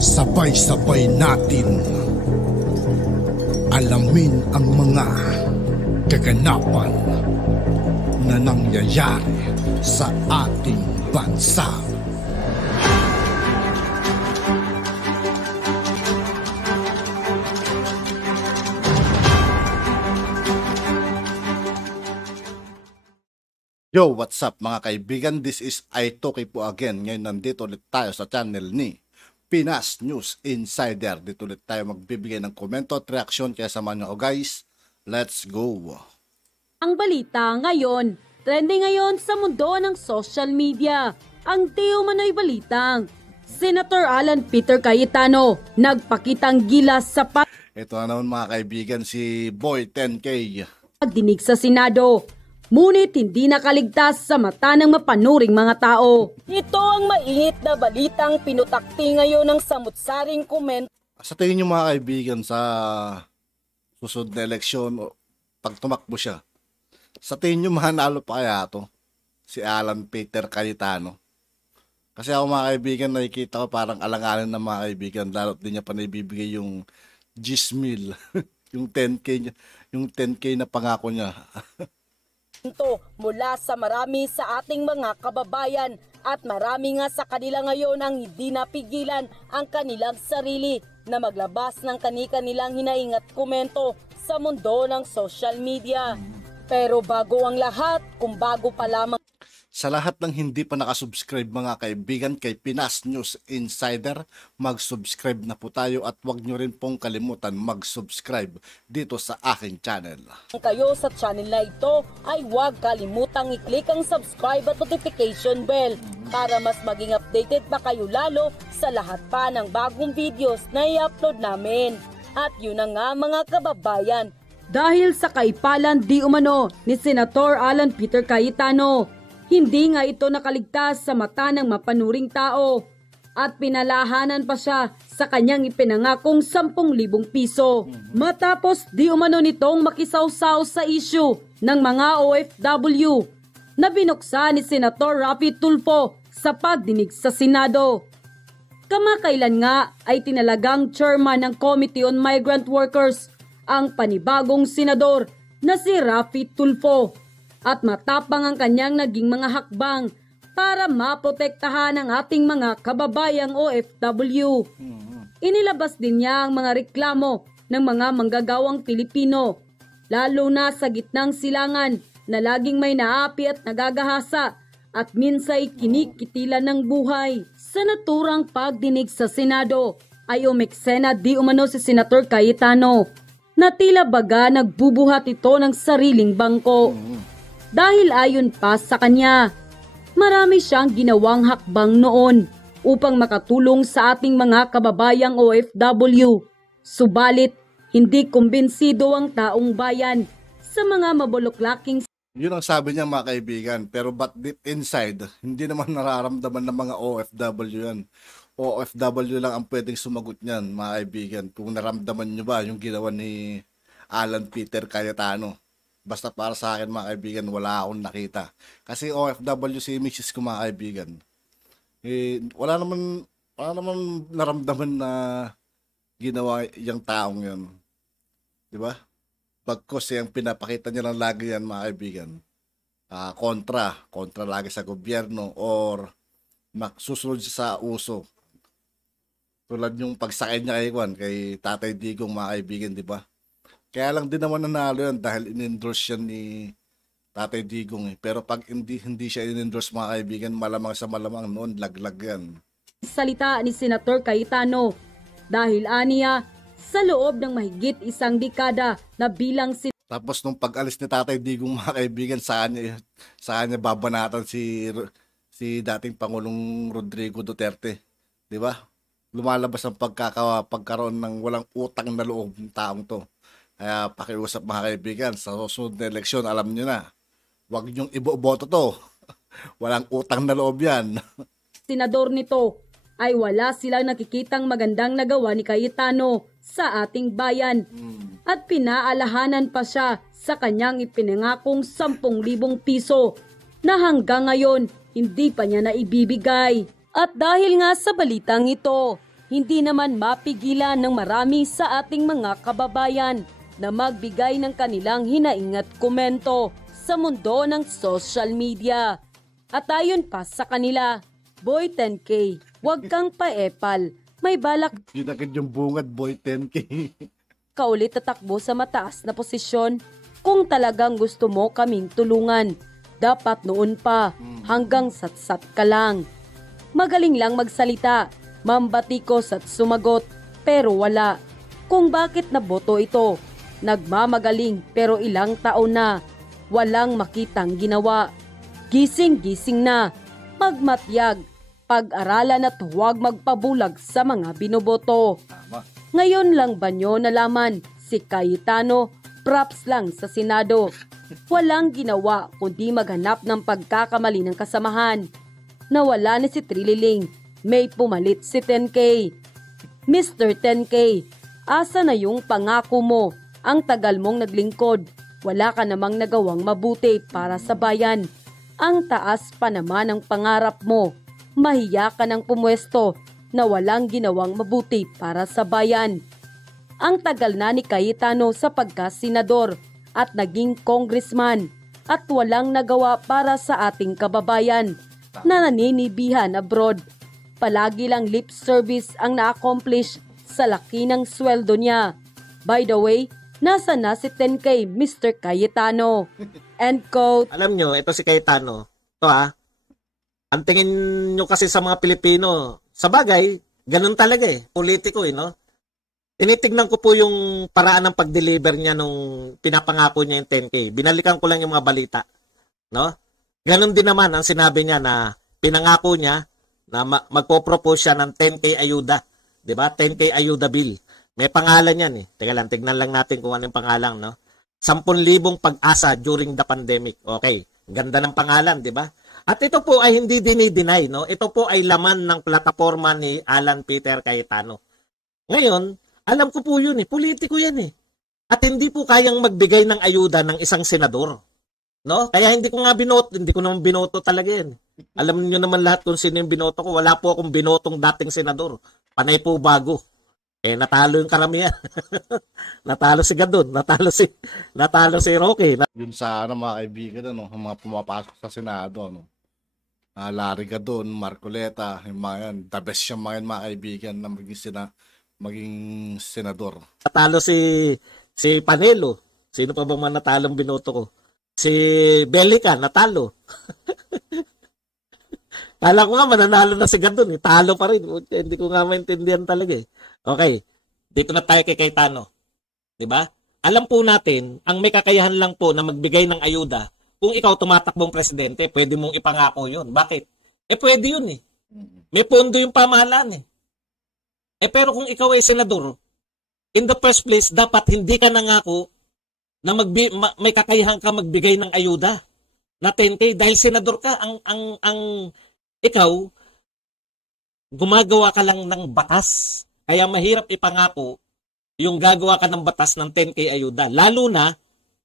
Sabay-sabay natin alamin ang mga kaganapan na nangyayari sa ating bansa. Yo, what's up mga kaibigan? This is Aitoki po again. Ngayon nandito ulit tayo sa channel ni Pinas News Insider. Dito ulit tayo magbibigay ng komento at reaksyon. Kaya samahan nyo guys, let's go! Ang balita ngayon, trending ngayon sa mundo ng social media. Ang di umano'y balitang Senator Alan Peter Cayetano nagpakitang gilas sa Ito na naman mga kaibigan, si Boy 10K. Pagdinig sa Senado. Ngunit hindi nakaligtas sa mata ng mapanuring mga tao. Ito ang mainit na balitang pinutakti ngayon ng samut-saring komento. Sa tingin nyo mga kaibigan, sa susunod na eleksyon, pag tumakbo siya, sa tingin nyo manalo pa kaya ito? Si Alan Peter Cayetano. Kasi ako mga kaibigan, nakikita ko parang alanganin ng mga kaibigan, lalo't din niya pa naibibigay yung 10,000, yung 10K na pangako niya. Mula sa marami sa ating mga kababayan at marami nga sa kanila ngayon ang hindi napigilan ang kanilang sarili na maglabas ng kani-kanilang hinaing at komento sa mundo ng social media. Pero bago ang lahat, kung bago pa lamang sa lahat ng hindi pa nakasubscribe mga kaibigan kay Pinas News Insider, mag-subscribe na po tayo at huwag nyo rin pong kalimutan mag-subscribe dito sa aking channel. Kayo sa channel na ito ay huwag kalimutang i-click ang subscribe at notification bell para mas maging updated pa kayo lalo sa lahat pa ng bagong videos na i-upload namin. At yun na nga mga kababayan, dahil sa kaipalan di umano ni Senator Alan Peter Cayetano, hindi nga ito nakaligtas sa mata ng mapanuring tao at pinalahanan pa siya sa kanyang ipinangakong 10,000 piso. Matapos di umano nitong makisawsaw sa issue ng mga OFW na binuksan ni Senator Raffy Tulfo sa pagdinig sa Senado. Kamakailan nga ay tinalagang chairman ng Committee on Migrant Workers ang panibagong senador na si Raffy Tulfo. At matapang ang kanyang naging mga hakbang para maprotektahan ang ating mga kababayang OFW. Inilabas din niya ang mga reklamo ng mga manggagawang Pilipino, lalo na sa gitnang silangan na laging may naapi at nagagahasa at minsay kinikitilan ng buhay. Sa naturang pagdinig sa Senado ay umeksena di umano si Senator Cayetano na tila baga nagbubuhat ito ng sariling bangko. Dahil ayon pa sa kanya, marami siyang ginawang hakbang noon upang makatulong sa ating mga kababayang OFW. Subalit, hindi kumbinsido ang taong bayan sa mga mabuluklaking. Yun ang sabi niya mga kaibigan, pero but deep inside, hindi naman nararamdaman ng mga OFW yan. OFW lang ang pwedeng sumagot niyan mga kaibigan. Kung naramdaman nyo ba yung ginawa ni Alan Peter Cayetano. Basta para sa akin mga kaibigan, wala akong nakita. Kasi OFW si Mrs. ko mga kaibigan. Wala naman naramdaman na ginawa yung taong yun. Diba? Pagkos yung pinapakita niya lang lagi yan mga kaibigan. Kontra lagi sa gobyerno or susunod siya sa uso. Tulad yung pagsakay niya kay Tatay Digong mga kaibigan, diba? Kaya lang din naman nanalo yan dahil in-endorse yan ni Tatay Digong. Pero pag hindi siya in-endorse mga kaibigan, malamang sa malamang noon, laglag yan. Salita ni Senator Cayetano dahil aniya sa loob ng mahigit 1 dekada na bilang Tapos nung pag-alis ni Tatay Digong mga kaibigan, saan niya babanatan si dating Pangulong Rodrigo Duterte. Diba? Lumalabas ang pagkaroon ng walang utang na loob ng taong to. Kaya pakiusap mga kaibigan, sa susunod na eleksyon, alam nyo na, huwag nyong iboboto to. Walang utang na loob yan. Senador nito ay wala silang nakikitang magandang nagawa ni Cayetano sa ating bayan. At pinaalahanan pa siya sa kanyang ipinangakong 10,000 piso na hanggang ngayon hindi pa niya naibibigay. At dahil nga sa balitang ito, hindi naman mapigilan ng marami sa ating mga kababayan na magbigay ng kanilang hinaing at komento sa mundo ng social media. At ayon pa sa kanila, Boy 10K, huwag kang paepal, may balak Yun agad yung bungad, boy, 10K. ka ulit tatakbo sa mataas na posisyon. Kung talagang gusto mo kaming tulungan, dapat noon pa hanggang satsat ka lang. Magaling lang magsalita, mambatikos at sumagot, pero wala. Kung bakit naboto ito, nagmamagaling pero ilang taon na, walang makitang ginawa. Gising-gising na, magmatyag, pag-aralan at huwag magpabulag sa mga binoboto. Tama. Ngayon lang ba nyo nalaman si Cayetano props lang sa Senado? Walang ginawa kundi maghanap ng pagkakamali ng kasamahan. Nawala ni si Trililing, may pumalit si 10K. Mr. 10K, asa na yung pangako mo? Ang tagal mong naglingkod, wala ka namang nagawang mabuti para sa bayan. Ang taas pa naman ng pangarap mo, mahiya ka ng pumwesto na walang ginawang mabuti para sa bayan. Ang tagal na ni Cayetano sa pagka-senador at naging congressman at walang nagawa para sa ating kababayan na naninibihan abroad. Palagi lang lip service ang na-accomplish sa laki ng sweldo niya. By the way, nasa na si 10K Mr. Cayetano? End quote. Alam nyo, ito si Cayetano. Ito ang tingin nyo kasi sa mga Pilipino, sa bagay, ganun talaga politiko no? Tinitignan ko po yung paraan ng pag-deliver niya nung pinapangako niya yung 10K. Binalikan ko lang yung mga balita. No? Ganun din naman ang sinabi niya na pinangako niya na magpo-propose siya ng 10K ayuda. 'Di ba? 10K ayuda bill. May pangalan yan Teka lang, tignan lang natin kung ano yung pangalan, no? 10,000 pag-asa during the pandemic. Okay. Ganda ng pangalan, 'di ba? At ito po ay hindi dinideny, no? Ito po ay laman ng plataforma ni Alan Peter Cayetano. Ngayon, alam ko po yun politiko yan At hindi po kayang magbigay ng ayuda ng isang senador. No? Kaya hindi ko naman binoto talaga yan. Alam niyo naman lahat kung sino yung binoto ko. Wala po akong binotong dating senador. Panay po bago. Natalo yung karamihan. Natalo si Gadon, natalo si Roque. Yun sa mga kaibigan, ang mga pumapasok sa Senado, Larry Gadon, Marcoleta, yung mga yan. The best yung mga kaibigan na maging senador. Natalo si Panelo. Sino pa bang mga natalong binoto ko? Si Belica, natalo. Kala ko nga mananalo na si Gadon Talo pa rin. Hindi ko nga maintindihan talaga Okay. Dito na tayo kay Cayetano. 'Di ba? Alam po natin, ang may kakayahan lang po na magbigay ng ayuda, kung ikaw tumatakbong presidente, pwede mong ipangako 'yun. Bakit? Pwede 'yun May pondo yung pamahalaan pero kung ikaw ay senador, in the first place, dapat hindi ka nangako na may kakayahan ka magbigay ng ayuda na 10K dahil senador ka. Ang ikaw, gumagawa ka lang ng batas. Kaya mahirap ipangako yung gagawa ka ng batas ng 10K ayuda. Lalo na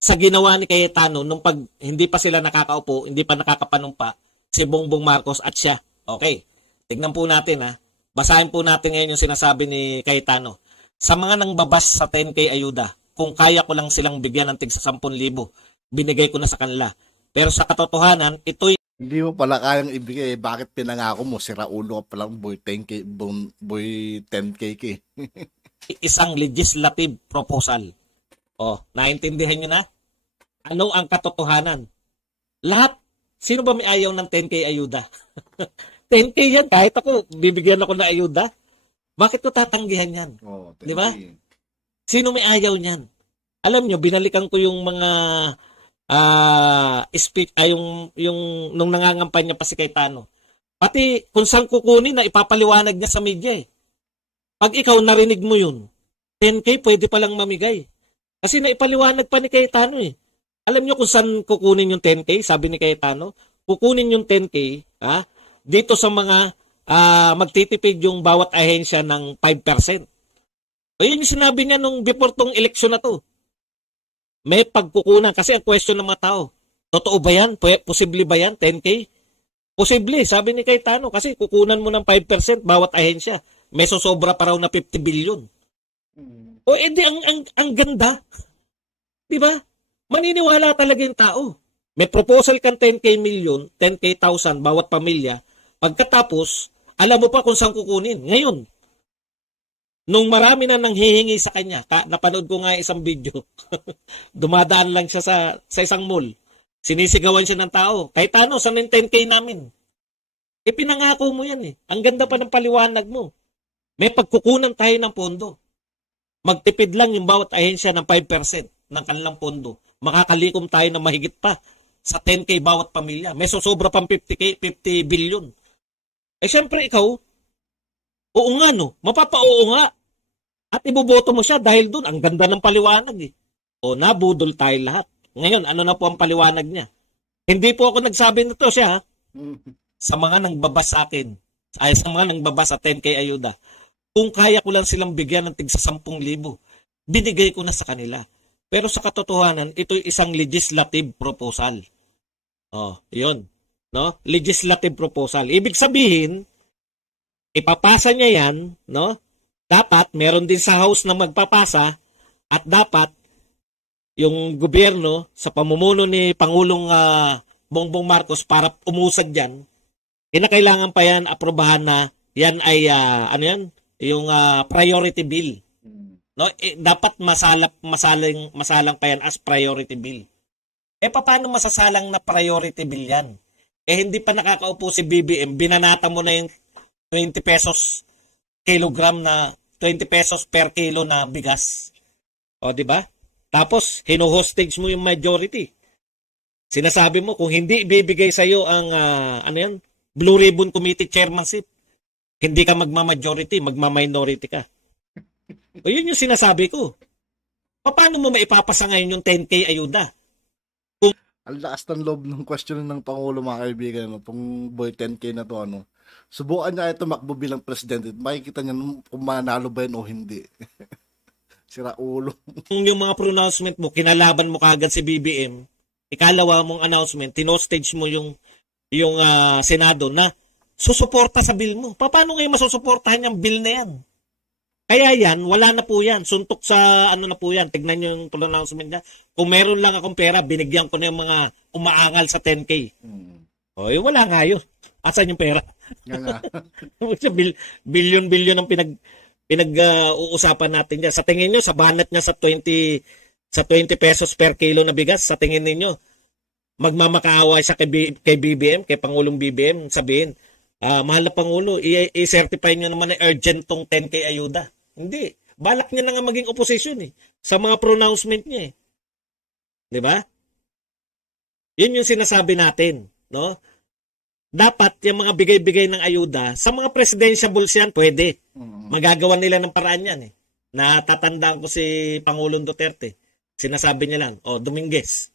sa ginawa ni Cayetano nung hindi pa sila nakakaupo, hindi pa nakakapanumpa, si Bongbong Marcos at siya. Okay, tignan po natin Basahin po natin ngayon yung sinasabi ni Cayetano. Sa mga nangbabas sa 10K ayuda, kung kaya ko lang silang bigyan ng tigsa 10,000, binigay ko na sa kanila. Pero sa katotohanan, ito'y hindi mo pala kayang ibigay. Bakit pinangako mo? Si Raulo ka palang boy 10K, boy 10K. isang legislative proposal. Naintindihan nyo na? Ano ang katotohanan? Lahat, sino ba may ayaw ng 10K ayuda? 10K yan, kahit ako, bibigyan ako ng ayuda. Bakit ko tatanggihan yan? Di ba? Sino may ayaw niyan? Alam nyo, binalikan ko yung mga speech, yung nung nangangampanya pa si Cayetano. Pati kung saan kukunin na ipapaliwanag niya sa media Pag ikaw narinig mo yun, 10K pwede palang mamigay. Kasi naipaliwanag pa ni Cayetano Alam nyo kung saan kukunin yung 10K? Sabi ni Cayetano, kukunin yung 10K, dito sa mga magtitipid yung bawat ahensya ng 5%. Ayun yung sinabi niya nung before tong eleksyon na to. May pagkukunan. Kasi ang question ng mga tao, totoo ba yan? Posible ba yan? 10K? Posible, sabi ni Cayetano. Kasi kukunan mo ng 5% bawat ahensya. may sosobra pa raw na 50 billion. O edi ang ganda. 'Di ba? Maniniwala talaga yung tao. May proposal kang 10k million, 10k thousand bawat pamilya. Pagkatapos, alam mo pa kung saan kukunin. Ngayon, nung marami na nang hihingi sa kanya, napanood ko nga isang video. Dumadaan lang siya sa isang mall. Sinisigawan siya ng tao. Kahit ano, saan yung 10k namin? Pinangako mo yan eh. Ang ganda pa ng paliwanag mo. May pagkukunan tayo ng pondo. Magtipid lang yung bawat ahensya ng 5% ng kanilang pondo. Makakalikom tayo na mahigit pa sa 10k bawat pamilya. May susobra pang 50 billion. Syempre ikaw, oo nga no, mapapa-oo nga. At iboboto mo siya dahil doon, ang ganda ng paliwanag eh. O nabudol tayo lahat. Ngayon, ano na po ang paliwanag niya? Hindi po ako nagsabi nito siya ha. Sa mga nangbaba sa akin, sa mga nangbaba sa 10k ayuda, kung kaya ko lang silang bigyan ng tigsa 10,000, binigay ko na sa kanila. Pero sa katotohanan, ito'y isang legislative proposal. Yun. No? Legislative proposal. Ibig sabihin, ipapasa niya yan, no? Dapat, meron din sa House na magpapasa at dapat, yung gobyerno sa pamumuno ni Pangulong Bongbong Marcos para umusad dyan, kinakailangan pa yan aprobahan na yan ay, yung priority bill. No, dapat masalang pa yan as priority bill. Paano masasalang na priority bill yan? Hindi pa nakakaupo si BBM, binanata mo na yung 20 pesos kilogram na 20 pesos per kilo na bigas. O, di ba? Tapos hino-hostage mo yung majority. Sinasabi mo kung hindi ibibigay sa iyo ang Blue Ribbon Committee chairmanship, hindi ka magma-majority, magma-minority ka. O yun yung sinasabi ko. Paano mo maipapasa ngayon yung 10k ayuda? Ang lakas ng loob ng question ng Pangulo, mga kaibigan, itong boy 10k na to, subukan niya ito makbo bilang presidente. Makikita niya kung manalo ba yun o hindi. Sira ulo. Yung mga pronouncement mo, kinalaban mo kagad si BBM, ikalawa mong announcement, tinostage mo yung Senado na susuporta sa bill mo. Paano ngayon masusuportahan yung bill na yan? Kaya yan, wala na po yan. Suntok sa na po yan. Tignan nyo yung pronouncement niya. Kung meron lang akong pera, binigyan ko na yung mga umaangal sa 10K. Wala nga yun. Asan yung pera? Bilyon-bilyon ang pinag-uusapan natin dyan. Sa tingin nyo, sa banat niya sa 20 pesos per kilo na bigas, sa tingin ninyo, magmamakaawa siya kay BBM, kay Pangulong BBM, sabihin, mahal na Pangulo, i-certify nyo naman na urgent tong 10k ayuda. Hindi. Balak niya na nga maging opposition sa mga pronouncement niya eh. Di ba? Yun yung sinasabi natin. No? Dapat yung mga bigay-bigay ng ayuda, sa mga presidentiables yan, pwede. Magagawa nila ng paraan yan eh. Natatandaan ko si Pangulong Duterte. Sinasabi niya lang, Dominguez,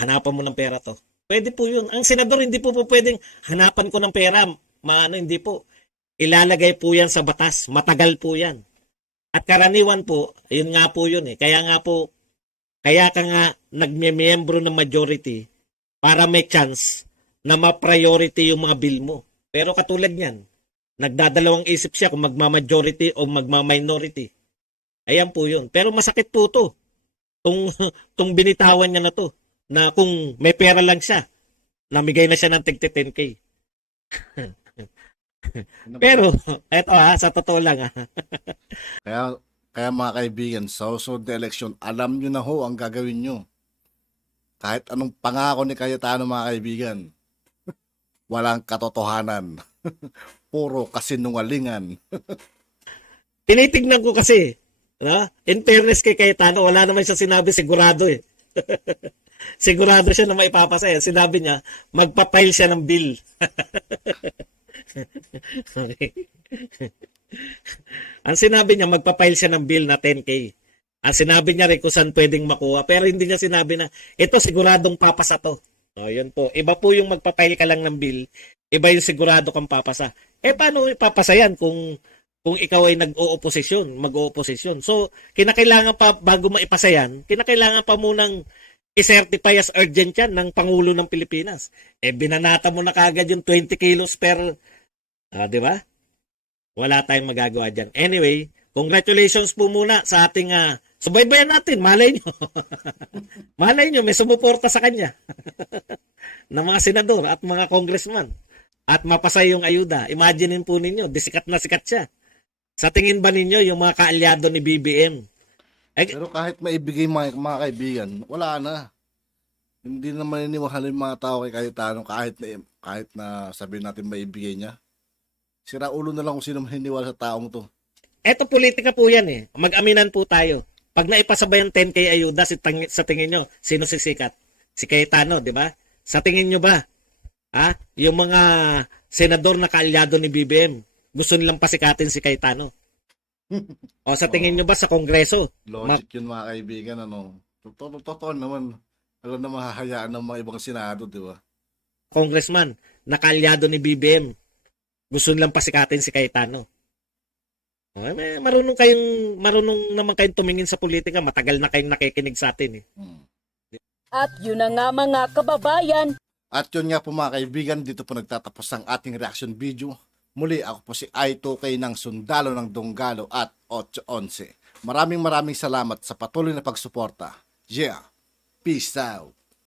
hanapan mo ng pera to. Pwede po yun. Ang senador, hindi po pwedeng hanapan ko ng pera. Hindi po. Ilalagay po yan sa batas. Matagal po yan. At karaniwan po, yun nga po yun eh. Kaya ka nga nagmemembro ng majority para may chance na ma-priority yung mga bill mo. Pero katulad niyan, nagdadalawang isip siya kung magma-majority o magma-minority. Ayan po yun. Pero masakit po to. Tung binitawan niya na to. Na kung may pera lang siya, namigay na siya ng tigti 10k. Pero, eto sa totoo lang Kaya mga kaibigan, sa susunod na eleksyon, alam nyo na ang gagawin nyo. Kahit anong pangako ni Cayetano, mga kaibigan, walang katotohanan. Puro kasinungalingan. Tinitignan ko kasi, in fairness kay Cayetano, wala naman siya sinabi sigurado eh. Sigurado siya na maipapasa yan. Sinabi niya, magpapile siya ng bill. Ang sinabi niya, magpapile siya ng bill na 10k. Ang sinabi niya rin kung saan pwedeng makuha. Pero hindi niya sinabi na, ito siguradong papasa to. Yun po. Iba po yung magpapile ka lang ng bill. Iba yung sigurado kang papasa. Paano ipapasa yan kung ikaw ay mag-o-oposisyon? So, kinakailangan pa, bago maipasa yan, kinakailangan pa munang i-certify as urgent yan ng Pangulo ng Pilipinas. Binanata mo na kagad yung 20 kilos per, di ba? Wala tayong magagawa dyan. Anyway, congratulations po muna sa ating subaybayan natin. Malay nyo. Malay nyo, may sumuporta sa kanya. ng mga senador at mga congressman. At mapasay yung ayuda. Imaginin po ninyo, sikat na sikat siya. Sa tingin ba ninyo yung mga kaalyado ni BBM? Pero kahit maibigay mga kaibigan, wala na. Hindi na maniniwala yung mga tao kay Cayetano kahit na sabihin natin maibigay niya. Sira ulo na lang kung sino maniniwala sa taong to. Eto politika po yan eh. Mag-aminan po tayo. Pag naipasabay ang 10K ayuda, sa tingin nyo, sino sisikat? Si Cayetano, di ba? Sa tingin nyo ba? Yung mga senador na kaalyado ni BBM, gusto nilang pasikatin si Cayetano? O sa tingin nyo ba sa Kongreso? Logic yun mga kaibigan. Totoo naman. Alam na mahahayaan ng mga ibang senado, di ba? Congressman na kaalyado ni BBM, gusto nilang pasikatin si Cayetano. Marunong naman kayong tumingin sa politika. Matagal na kayong nakikinig sa atin eh. At yun na nga mga kababayan. At yun nga po mga kaibigan, dito po nagtatapos ang ating reaction video. Muli ako po si I2K ng Sundalo ng Donggalo at 811. Maraming salamat sa patuloy na pagsuporta. Yeah, peace out.